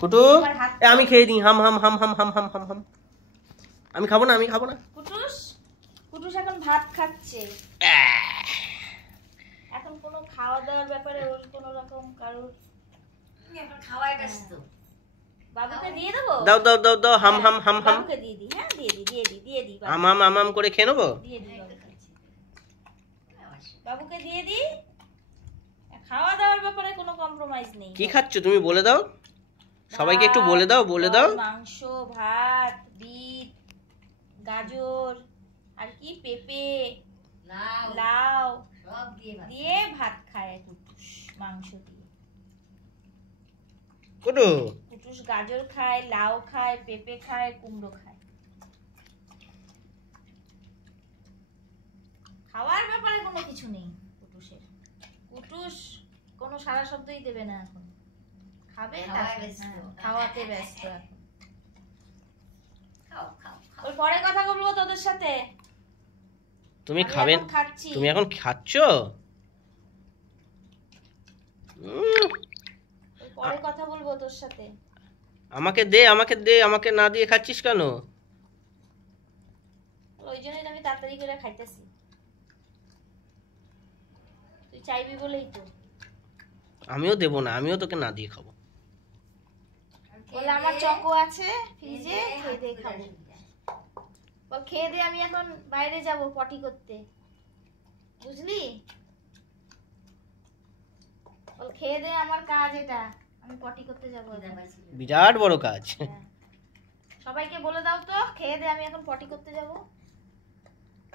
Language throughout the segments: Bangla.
কুটু আমি খেয়ে দিই হাম হাম হাম হাম হাম হাম হাম হাম আমি খাবো না কুটুস কুটুস এখন ভাত খাচ্ছে এখন কোনো খাওয়া দাওয়ার ব্যাপারে ওর কোনো রকম কারোর এখন খাওয়ায় ব্যস্ত বাবুকে দিয়ে দেবো দাও দাও দাও দাও হাম হাম হাম হাম বাবুকে দিয়ে দি হ্যাঁ দিয়ে দি হাম হাম হাম হাম করে খেয়ে নেবো দিয়ে দি বাবুকে দিয়ে দি খাওয়া দাওয়ার ব্যাপারে কোনো কম্প্রোমাইজ নেই কি খাচ্ছ তুমি বলে দাও সবাইকে একটু বলে দাও মাংস ভাত বিট গাজর আর কি পেঁপে লাউ সব দিয়ে ভাত খায় কুটুস মাংস দিয়ে কুটুস গাজর খায় লাউ খায় পেঁপে খায় কুমড়ো খায় খাওয়ার ব্যাপারে কোনো কিছু নেই কুটুস কোনো সারা শব্দই দেবে না এখন খাবে খাওয়াতে ব্যস্ত এখন ওর পরে কথা বলবো তোদের সাথে তুমি খাবেন তুমি এখন খাচ্ছ পরে কথা বলবো তোর সাথে আমাকে দে আমাকে না দিয়ে খাচ্ছিস কেন ওই জন্যই আমি তাড়াতাড়ি করে খাইতেছি তুই চাইবি বলেই তো আমিও দেব না আমিও তোকে না দিয়ে খাবো বলে আমার চকো আছে ফ্রিজে খেয়ে দিয়ে খাবো বল খেয়ে দিয়ে আমি এখন বাইরে যাব পটি করতে বুঝলি বল খেয়ে দিয়ে আমার কাজ এটা আমি পটি করতে যাব বিরাট বড় কাজ সবাইকে বলে দাও তো খেয়ে দিয়ে আমি এখন পটি করতে যাব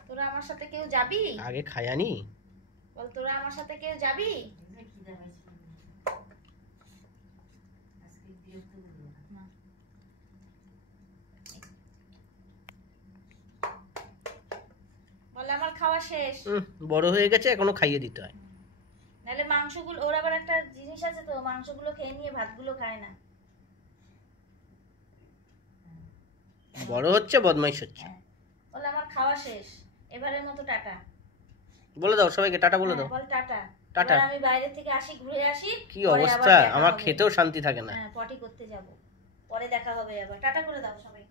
তোরা আমার সাথে কেউ যাবি আগে খায়ানি বল তোরা আমার সাথে কেউ যাবি বলে আমার খাওয়া শেষ বড় হয়ে গেছে এখনো খাইয়ে দিতে হয় নালে মাংসগুলো ওর আবার একটা জিনিস আছে তো মাংসগুলো খেয়ে নিয়ে ভাতগুলো খায় না বড় হচ্ছে বদমাইশ হচ্ছে বলে আমার খাওয়া শেষ এবারের মতো টাটা বলে দাও সবাইকে টাটা বলে দাও বল টাটা টাটা আমি বাইরে থেকে আসি ঘুরে আসি কি অবস্থা আমার খেতেও শান্তি থাকে না হ্যাঁ পটি করতে যাব পরে দেখা হবে আবার টাটা করে দাও সবাই